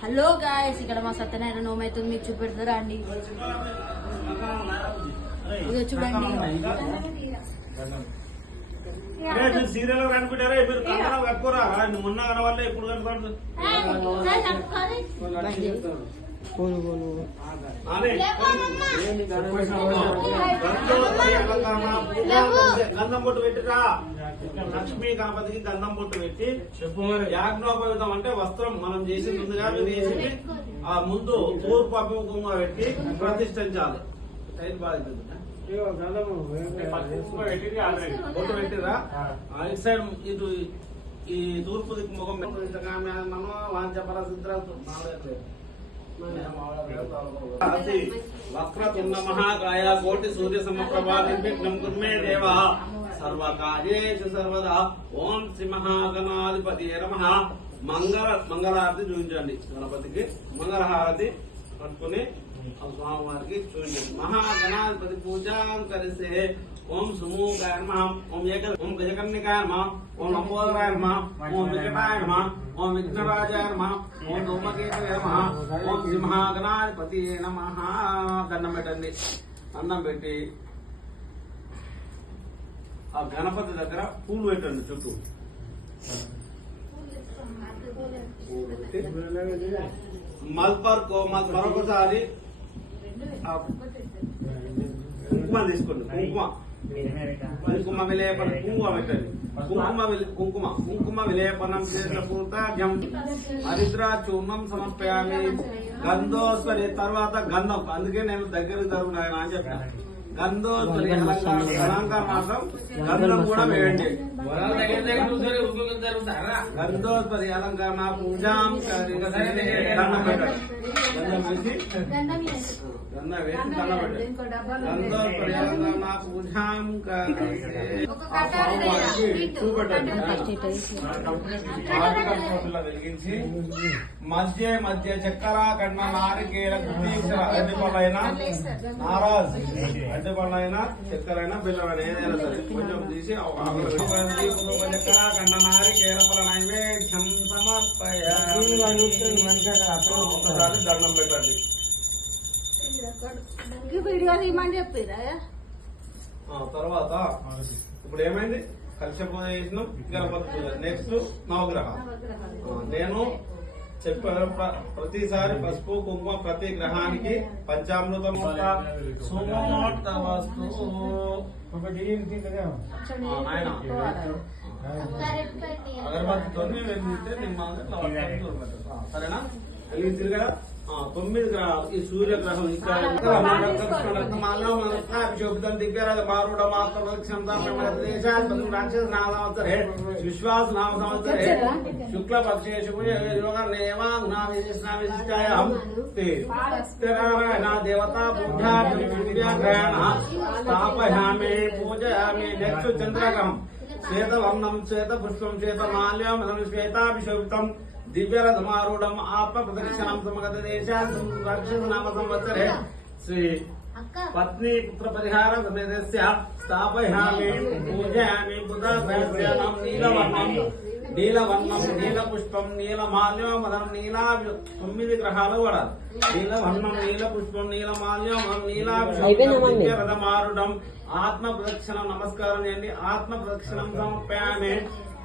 Hello guys ఇక్కడ మా సత్యనారాయణ నోమ్ అవుతుంది మీకు చూపెడతారా అండి ఇదిగో చూడండి సీరియల్ కనుకుంటారా మీరు కంకణం కట్టుకోరా నువ్వు మొన్న కనవాళ్ళే ఇప్పుడు. గంధం పెట్టిరా లక్ష్మీ గణపతికి గంధం బొట్టు పెట్టి యాజ్ఞోపవితం అంటే వస్త్రం మనం చేసింది ముందుగా మీరు చేసింది ఆ ముందు తూర్పు అభిముఖంగా పెట్టి ప్రతిష్ఠించాలి. టైం బాగా బొట్టు పెట్టిరా? ఇటు సైడ్ ఇటు ఈ తూర్పు దిక్కు ముఖం వక్రతుండ మహాకాయ కోటి సూర్య సమప్రభా నిర్విఘ్నం కుర్మే దేవ. సర్వకార్యేషు సర్వదా. ఓం శ్రీ మహాగణాధిపతి నమ. మంగళ మంగళహారతి చూపించండి. గణపతికి మంగళహారతి పట్టుకుని స్వామివారికి చూపించండి. మహాగణాధిపతి పూజాం కలిసే. ఓం సుమూకాయ నమ. ఓం ఏక ఓం గజకర్ణికాయ నమ. ఓం లంబోదరాయ నమ. ఓం వికటాయ నమ. ఓం విఘ్నరాజాయ నమ. ఓం ధూమకేతయ నమ. ఓం నమ. దండం పెట్టండి. అన్నం పెట్టి ఆ గణపతి దగ్గర పూలు పెట్టండి చుట్టూ. మల్పర్ మరొకసారి కుంకుమ తీసుకోండి కుంకుమ. కుంకుమ విలేపన కుంకుమ పెట్టండి. కుంకుమ కుంకుమ. కుంకుమ విలేపనం చేతూతాజం హరిద్ర చూర్ణం సమర్పయామి. గంధోస్వరి తర్వాత గంధం. అందుకే నేను దగ్గర జరుగుతాయని అని చెప్పాను. గంధం కూడా వేయండి. గంధోస్వరి అలంకరణ పూజాం పెట్టండి. వేసి గంధం వేసి దండం పెట్టండి. గంధోస్వరి అలంకరణ పూజాం చూపెట్టండి. వెలిగించి మధ్య మధ్య చక్కెర కన్న నారికేల గుడ్డీశ్వర నారాజ్. అడ్డుపళ్ళైన చక్కెరైన బెల్లమైన ఏదైనా సరే. కొంచెం తీసి ఒకసారి దండం పెట్టండి. వీడియో తీయమని చెప్పిరా? ఆ తర్వాత ఇప్పుడు ఏమైంది? చేసినాం గణపతి పూజ. నెక్స్ట్ నవగ్రహం. నేను చెప్పాను ప్ర- ప్రతిసారి పసుపు కుంకుమ ప్రతి గ్రహానికి పంచామృతం సుమోట వస్తు ఆ, నాయన అగరబత్తితో వెలిగిస్తే నిమ్మ సరేనా వెలిగించారు కదా ఆ, తొమ్మిది గ్రహాలు ఈ సూర్యగ్రహం ఇంకా శోభితం దివ్యరథ మారుడ మాత్ర రాక్షస నామ సంవత్సరే విశ్వాస నామ సంవత్సరే శుక్ల పక్షే శుభ యోగ నేవాంగ్నా విశిష్టా విశిష్టాయాం తే సత్యనారాయణ దేవతా పూజాగ్రహణ స్థాపయామి పూజయామి నెక్స్ట్ చంద్రగ్రహం శ్వేతవర్ణం శ్వేత పుష్పం శ్వేత మాల్యం శ్వేతాభిశోభితం దివ్యరథమారూఢం ఆత్మ ప్రదక్షిణం సమగత దేశాత్ సంవత్సరే శ్రీ పత్ని పుత్ర పరిహార సమేతస్య స్థాపయామి పూజయామి నీలవర్ణం నీలవర్ణం నీల పుష్పం నీలమాల్యం మదనం నీలా తొమ్మిది గ్రహాలు వాడాలి నీలవర్ణం నీల పుష్పం నీలమాల్యం నీలాభిషేకం రథమారుడం ఆత్మ ప్రదక్షిణం నమస్కారం చేయండి. ఆత్మ ప్రదక్షిణం సమర్పయామి.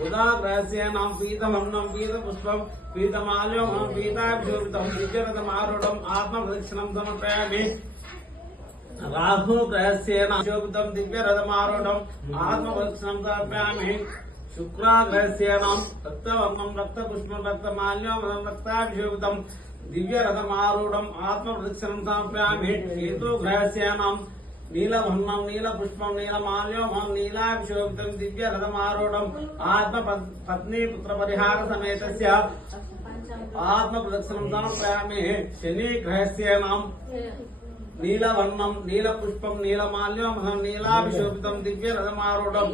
బుధాగ్రహస్యానం పీతమన్నం పీత పుష్పం పీతమాల్యం పీతాభిషేకం దివ్యరథమారుడం ఆత్మ ప్రదక్షిణం సమర్పయామి రాహు గ్రహస్యేన శోభితం దివ్య రథమారూఢం ఆత్మవత్సం సమర్పయామి శుక్రాగ్రహస్యేనం రక్తవర్ణం రక్త పుష్పం రక్తమాల్యం రక్తాభిషేకితం దివ్య రథమారూఢం ఆత్మ ప్రదక్షిణం సమర్పయామి కేతు గ్రహస్యేనం నీలవర్ణం నీల పుష్పం నీలమాల్యం నీలాభిషేకితం దివ్య రథమారూఢం ఆత్మ పత్- పత్ని పుత్ర నీలవర్ణం నీల పుష్పం నీలమాల్యం నీలాభిశోభితం దివ్య రథమారూఢం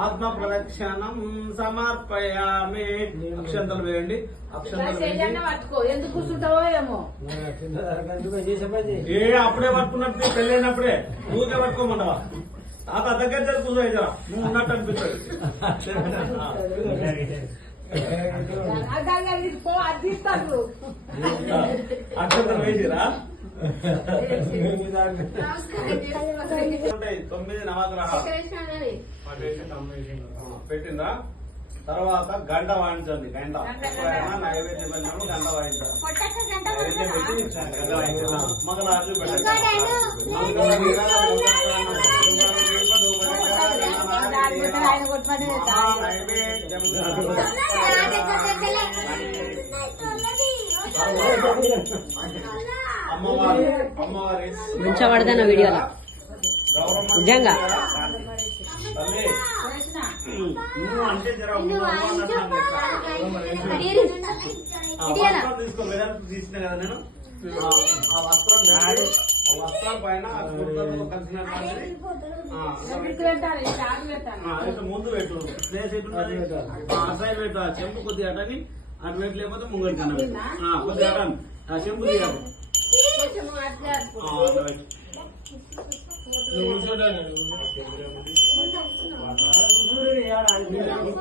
ఆత్మ ప్రదక్షిణం సమర్పయామి అక్షంతలు వేయండి ఏ అప్పుడే పట్టుకున్నట్టు పెళ్ళైనప్పుడే ఊరికే పట్టుకోమంటావా తాత దగ్గర కూర్చో నువ్వు ఉన్నట్టు అనిపిస్తుంది అక్షంతలు వేసిరా తొమ్మిది నవగ్రహాలు పెట్టిందా? తర్వాత గంట వాయించండి గంట. నైవేద్యం గంట వాయించాలి. నైవేద్యం పెట్టి గంట మంచిగా పడతాను వీడియోలో. నిజంగా. వస్త్రం తీసుకో వేదాంతం తీసిన కదా నేను. ఆ, ఆ వస్త్రం నాడు ఆ వస్త్రం పైన ముందు పెట్టు. ప్లేస్ ఎటు పెట్టు. ఆ చెంపు కొద్దిగా అటని అటు పెట్టు లేకపోతే ముంగడి కన్నా ఆ కొద్దిగా అటని. ఆ చెంపు తీయాలి ఆ, అట్లా పెట్టు.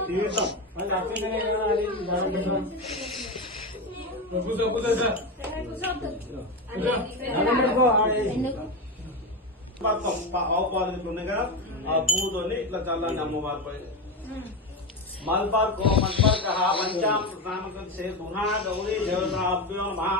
తీర్థం మళ్ళీ అట్లనే కదా అది దాంట్లో. మొత్తం ప- ఆవు పాలు ఇట్లా ఉన్నాయి కదా ఆ పువ్వుతోని ఇట్లా చల్లండి అమ్మవారి పైన మల్బార్ కో మల్బార్ కహా పంచాం స్నానం సే గుణా గౌరీ దేవతాభ్యో మహా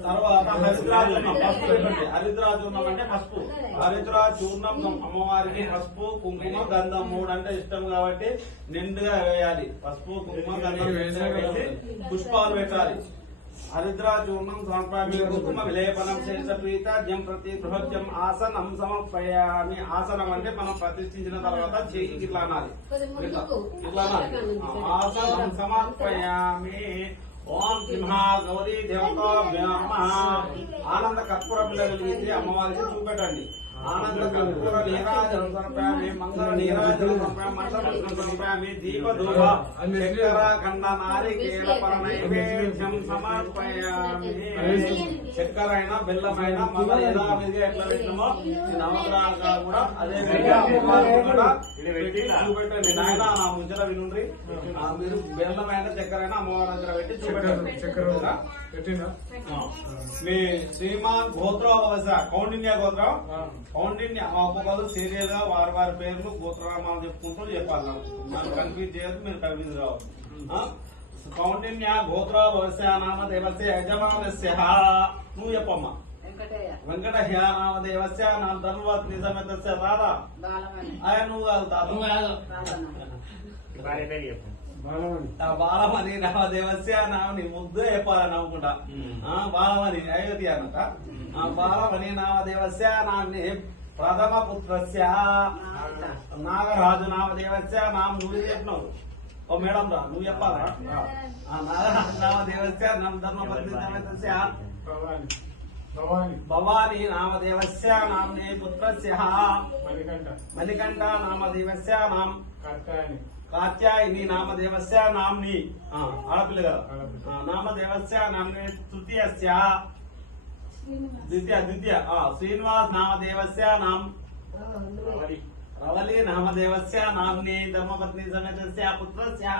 ప్రతి తర్వాత హరిద్రాచూర్ణం పసుపు పెట్టండి హరిద్రాచూర్ణం అంటే పసుపు. హరిద్రాచూర్ణం అమ్మవారికి పసుపు కుంకుమ గంధం మూడు అంటే ఇష్టం కాబట్టి నిండుగా వేయాలి. పసుపు కుంకుమ గంధం వేసి పుష్పాలు పెట్టాలి. హరిద్రాచూర్ణం సమర్పయామి కుంకుమ విలేపనం చేస ప్రీతాజ్యం ప్రతి బృహత్యం ఆసనం సమర్పయామి. ఆసనం అంటే మనం ప్రతిష్ఠించిన తర్వాత చెయ్యి ఇట్లా అనాలి. ఇట్లా అనాలి. ఆసనం సమర్పయామి. సింహ గౌరీ దేవత బ్రహ్మ ఆనంద కర్పూర బిళ్ళ వెలిగించి అమ్మవారికి చూపెట్టండి. ఆనంద కర్పూర నీరాజనం సమర్పయామి మంగళ నీరాజనం సమర్పయామి మంత్రపుష్పం సమర్పయామి దీప ధూప చక్కెర ఖండ నారికేల పర నైవేద్యం సమర్పయామి చక్కెర అయినా బెల్లం అయినా మళ్ళీ యథావిధిగా ఎట్లా పెట్టినామో నవగ్రహాలుగా కూడా అదే కూడా పెట్టి చూపెట్టండి నాయన నా ముచ్చట వినుండ్రి. ఆ, మీరు బెల్లమైన చక్కెర అయినా అమ్మవారి దగ్గర పెట్టి చూపెట్టండి చక్కెర మీ శ్రీమాన్ గోత్రోవస కౌండిన్య గోత్రం. కౌండిన్య ఒక్కొక్కరు సీరియల్గా వారి వారి పేర్లు గోత్రనామాలు చెప్పుకుంటూ చెప్పాలి నాకు నాకు కన్ఫ్యూజ్ చేయదు మీరు కన్ఫ్యూజ్ కావద్దు ఆ? కౌండిన్య గోత్రోవస్య నామ దేవస్య యజమానస్య నువ్వు చెప్పమ్మా. వెంకట హ్యా నామ దేవస్య నా నిజమెతస్య ఆయన నువ్వు కాదు తాత. ఆ బాలమణి నామదేవస్య నామని ముద్దు చెప్పాలని అనుకుంటా ఆ బాలమణి అయోధ్య అన్నట. ఆ బాలమణి నామదేవస్య నామని ప్రథమ పుత్రస్య. నాగరాజు నామదేవస్య నామ నువ్వు చెప్పినావు? ఓ మేడం రా నువ్వు చెప్పాలా? ఆ నాగరాజు నామదేవస్య నామ ధర్మపత్ని సమేతస్య భవాని. నామదేవస్య నామ్నే పుత్రస్య మణికంఠ. నామదేవస్య నామ్. కాత్యాయని నామదేవస్య నామ్ని. ఆ, ఆడపిల్ల కదా. నామదేవస్య నామ్ని తృతీయస్య. ద్వితీయ ద్వితీయ. ఆ, శ్రీనివాస్ నామదేవస్య నామ్. రవలి. నామదేవస్య నామ్ని ధర్మపత్ని సమేతస్య పుత్రస్య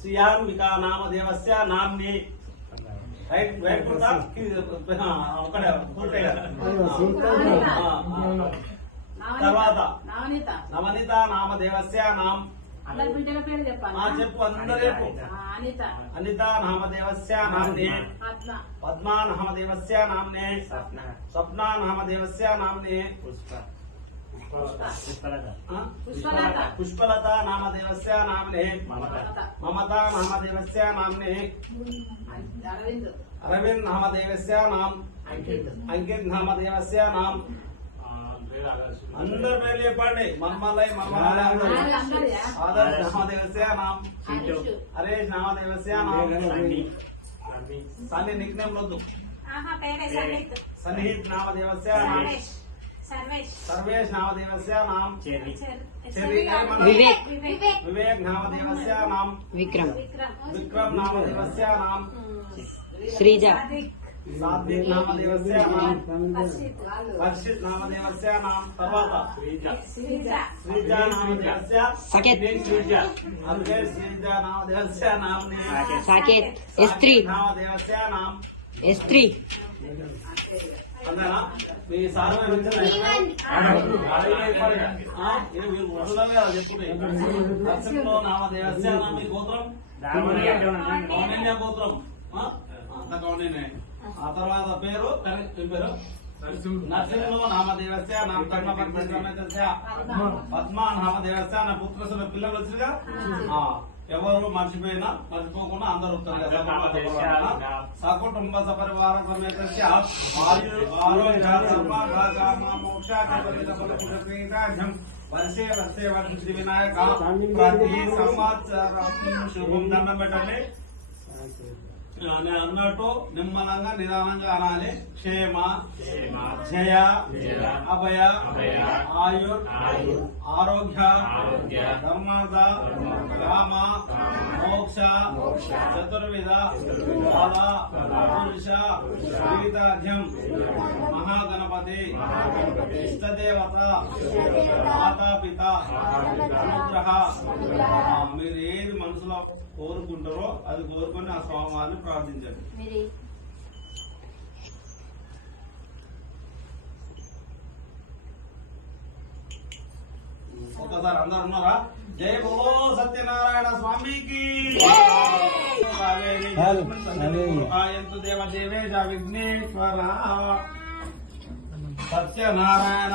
శ్రియాన్విక నామదేవస్య నామ్ని. తర్వాత నవనీత. నామదేవస్య నామ్ అందరి బిడ్డల పేరు చెప్పాలి. ఆ చెప్పు అందరూ చెప్పు. అనిత. నామదేవస్య నామ్నే పద్మ. పద్మా. నామదేవస్య నామ్నే స్వప్న. నామదేవస్య నామ్నే ఆ? పుష్పలత. పుష్పలత. నామదేవస్య నామ్నే. మమత. నామదేవస్య నామ్నే. అరవింద్. అరవింద్ నామదేవస్య నామ్. అంకిత్. అంకిత్ నామదేవస్య నామ్. అందరు పేర్లు చెప్పండి. మన్మలై మన్మలై ఆదర్శ్ నామదేవస్య నామ్. హరీష్. నామదేవస్య నామ్. సన్ని నిక్ నేమ్ వద్దు. సన్నిహిత్ నామదేవస్య నామ. సర్వేష్ సర్వేష్ సర్వేష్ నామదేవస్య నామ చెర్రి చెర్- చెర్రి చెర్రి కాదు. వివేక్. వివేక్ వివేక్ నామదేవస్య నామ విక్రమ్ విక్రమ్ విక్రమ్ నామదేవస్య నామ శ్రీజ సాదిక్ సాత్విక్ నామదేవస్య నామ హర్షిత్ హర్షిత్ నామదేవస్య నామ తర్వాత శ్రీజ శ్రీజ నామదేవస్య సకేత్. శ్రీజ అల్గే శ్రీజ నామదేవస్య నామనే సాకేత్ ఎస్త్రీ నామదేవస్య నామ ఎస్త్రీ అంతేనా మీ సార్ దర్శనంలో నామదేవస్య నామ మీ గోత్రం. కౌండిన్య గోత్రం? ఆ? అంత కౌండిన్య ఆ తర్వాత పేరు? పేరు? నరసింహలో నామదేవస్య నామ కర్మ పరమేశ్వరస్య పద్మ. నామదేవస్య నా పుత్రసుల పిల్లలు వచ్చిగా ఆ, ఎవరు మర్చిపోయినా మర్చిపోకుండా అందరూ సకుటుంబ సపరివార సమేతస్య. ఆయు ఆరోగ్య ధర్మ రాజామ మోక్ష కపలితం వర్షే వర్షే వర్ష వినాయక ప్రతి సంవత్సరం శుభం దండం పెట్టండి. నేను అన్నట్టు నిమ్మలంగా నిదానంగా అనాలి. క్షేమ జయ అభయ ఆయుర్ ఆరోగ్య ధర్మార్థ రామ మోక్ష చతుర్విధ బాల పురుష గీతాధ్యం మహాగణపతి ఇష్టదేవత మాతాపిత అనుగ్రహ. మీరు ఏది మనసులో కోరుకుంటారో అది కోరుకొని ఆ స్వామివారిని ప్రార్థించండి మీరు ఒకసారి అందరు ఉన్నారా జయ బోలో సత్యనారాయణ స్వామికి ఆయంతు దేవ దేవేజ విఘ్నేశ్వర సత్యనారాయణ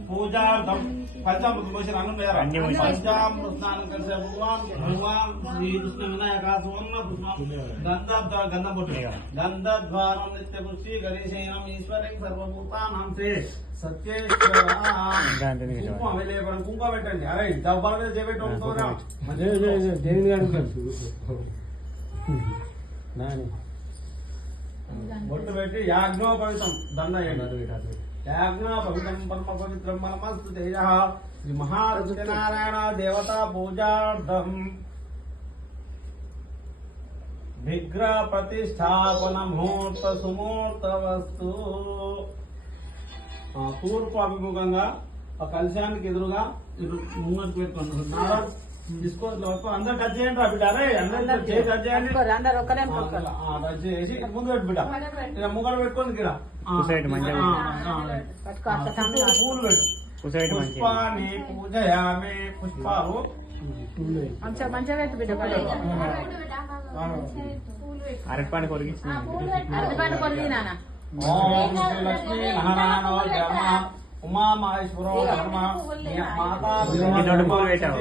బొట్టు పెట్టమా పూజార్థం పంచామృత పోసిన అన్నం వేరా అన్ని పోసి. పంచామృత స్నానం కలిసే భగవాన్ భగవాన్ శ్రీ కృష్ణ వినాయక సువర్ణ పుష్పం గంధద్వార గంధం బొట్టు ఇదిగో. గంధద్వారం నిత్య పుష్టి గణేశయనం ఈశ్వరం సర్వభూతానాం శ్రీ సత్యేశ్వర దాంతో నీకు కుంకుమ వెళ్ళేపడం కుంకుమ పెట్టండి అరే డబ్బాల మీద చేపెట్టి అమ్ముతావురా. బొట్టు పెట్టి యాజ్ఞోపవితం దండ యాజ్ఞోపవితం పరమ పవిత్రం పరమస్తు తేజ శ్రీ మహాసత్యనారాయణ దేవతా పూజార్థం విగ్రహ ప్రతిష్టాపన ముహూర్త సుమూర్త వస్తు తూర్పు అభిముఖంగా ఆ కలశానికి ఎదురుగా ముంగట్టు పెట్టుకుంటున్నారు అందరు టచ్ చేయండి రా బిడ్డ. అరే అందరు టచ్ అందరు ఒక్కరే టచ్ చేసి ముందు పెట్టు బిడ్డ. పెట్టుకోండి పూలు పెట్టు. పుష్పాన్ని పూజయామి పుష్పాలు మంచిగా పెట్టు బిడ్డ కొద్ది నాన్న. ఓం శ్రీ లక్ష్మీ నారాయణ ధర్మ ఉమా మహేశ్వరో ధర్మ మాతా ఈ రెండు పూలు పెట్టావు.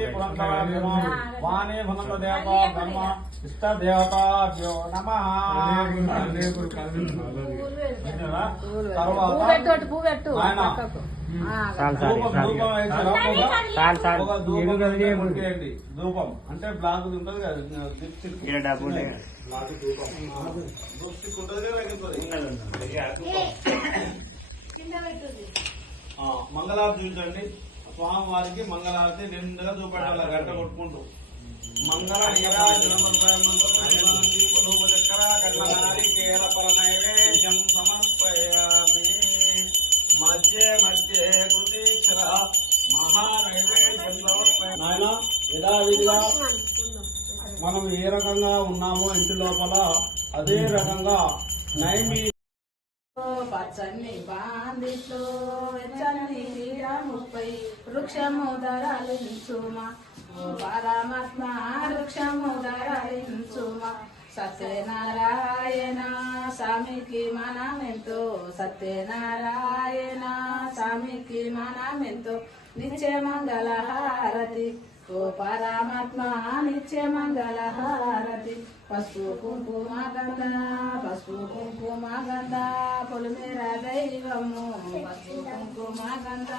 వాణి భునంద దేవత ధర్మ ఇష్ట దేవతాభ్యో నమ. పువ్వు పెట్టు అటు పువ్వు పెట్టు. ఆయన. పక్కకు. ఆ, చాలు చాలు ధూపం అంటే బ్లాక్ ఉంటుంది కదా ఉంటుంది కదా మంగళారతి చూడండి. స్వామి వారికి మంగళారతి నిండుగా చూపెట్టాలి గంట కొట్టుకుంటూ. మంగళ మధ్య మధ్య కృతీక్షర నాయన యథావిధిగా మనం ఏ రకంగా ఉన్నామో ఇంటి లోపల అదే రకంగా నైమి పచ్చని బాందిట్లో ముప్పై పరమాత్మ వృక్షము సత్యనారాయణ స్వామికి మనమెంతో సత్యనారాయణ స్వామికి మనమెంతో నిత్య మంగళ హారతి ఓ పరమాత్మ నిత్య మంగళ హారతి పసుపు కుంకుమ గంధ పసుపు కుంకుమ గంధ పొలిమేర దైవము. పసుపు కుంకుమ గంధ.